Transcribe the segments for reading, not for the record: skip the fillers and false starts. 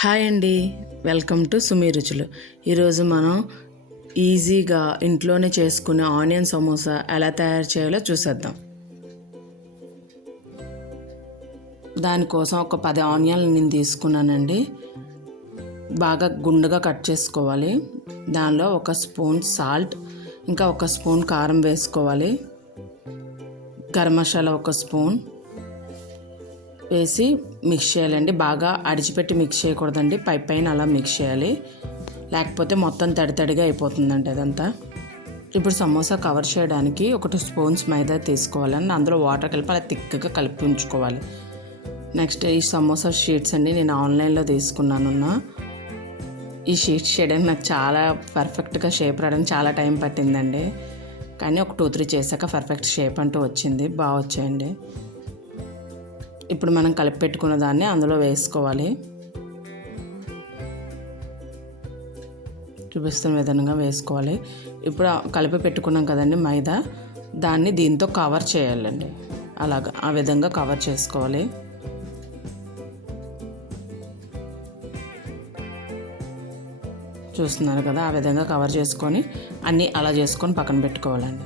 Hi అండి, welcome to సుమి రుచులు. ఈరోజు మనం ఈజీగా ఇంట్లోనే చేసుకునే ఆనియన్ సమోసా ఎలా తయారు చేయాలో చూసేద్దాం. దానికోసం ఒక 10 ఆనియన్లు నేను తీసుకున్నానండి. బాగా గుండుగా కట్ చేసుకోవాలి. దానిలో 1 స్పూన్ సాల్ట్, ఇంకా 1 స్పూన్ కారం వేసుకోవాలి. గరం మసాలా 1 స్పూన్ వేసి మిక్స్ చేయాలండి. బాగా అడిచిపెట్టి మిక్స్ చేయకూడదండి, పైన అలా మిక్స్ చేయాలి, లేకపోతే మొత్తం తడితడిగా అయిపోతుందండి అదంతా. ఇప్పుడు సమోసా కవర్ చేయడానికి 1 స్పూన్స్ మైదా తీసుకోవాలండి. అందులో వాటర్ కలిపి అలా థిక్గా కలిపి ఉంచుకోవాలి. నెక్స్ట్ ఈ సమోసా షీట్స్ అండి నేను ఆన్లైన్లో తీసుకున్నాను. ఈ షీట్స్ చేయడానికి నాకు చాలా పర్ఫెక్ట్గా షేప్ రావడానికి చాలా టైం పట్టిందండి, కానీ ఒక 2-3 చేశాక పర్ఫెక్ట్ షేప్ అంటూ వచ్చింది, బాగా వచ్చాయండి. ఇప్పుడు మనం కలిపి పెట్టుకున్న దాన్ని అందులో వేసుకోవాలి. చూపిస్తున్న విధంగా వేసుకోవాలి. ఇప్పుడు కలిపి పెట్టుకున్నాం కదండి మైదా, దాన్ని దీంతో కవర్ చేయాలండి. అలాగా ఆ విధంగా కవర్ చేసుకోవాలి. చూస్తున్నారు కదా, ఆ విధంగా కవర్ చేసుకొని అన్నీ అలా చేసుకొని పక్కన పెట్టుకోవాలండి.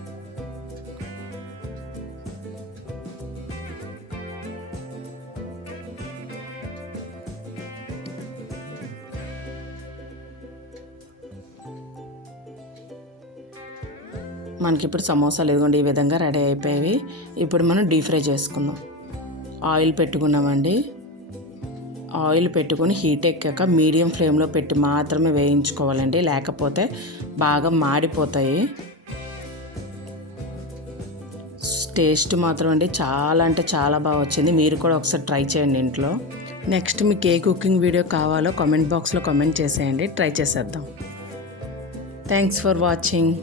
మనకి ఇప్పుడు సమోసాలు ఇదిగోండి ఈ విధంగా రెడీ అయిపోయేవి. ఇప్పుడు మనం డీప్ ఫ్రై చేసుకుందాం. ఆయిల్ పెట్టుకున్నామండి. ఆయిల్ పెట్టుకొని హీట్ ఎక్కాక మీడియం ఫ్లేమ్లో పెట్టి మాత్రమే వేయించుకోవాలండి, లేకపోతే బాగా మాడిపోతాయి. టేస్ట్ మాత్రం అండి చాలా అంటే చాలా బాగా వచ్చింది. మీరు కూడా ఒకసారి ట్రై చేయండి ఇంట్లో. నెక్స్ట్ మీకు ఏ కుకింగ్ వీడియో కావాలో కామెంట్ బాక్స్లో కామెంట్ చేసేయండి, ట్రై చేసేద్దాం. Thanks for watching.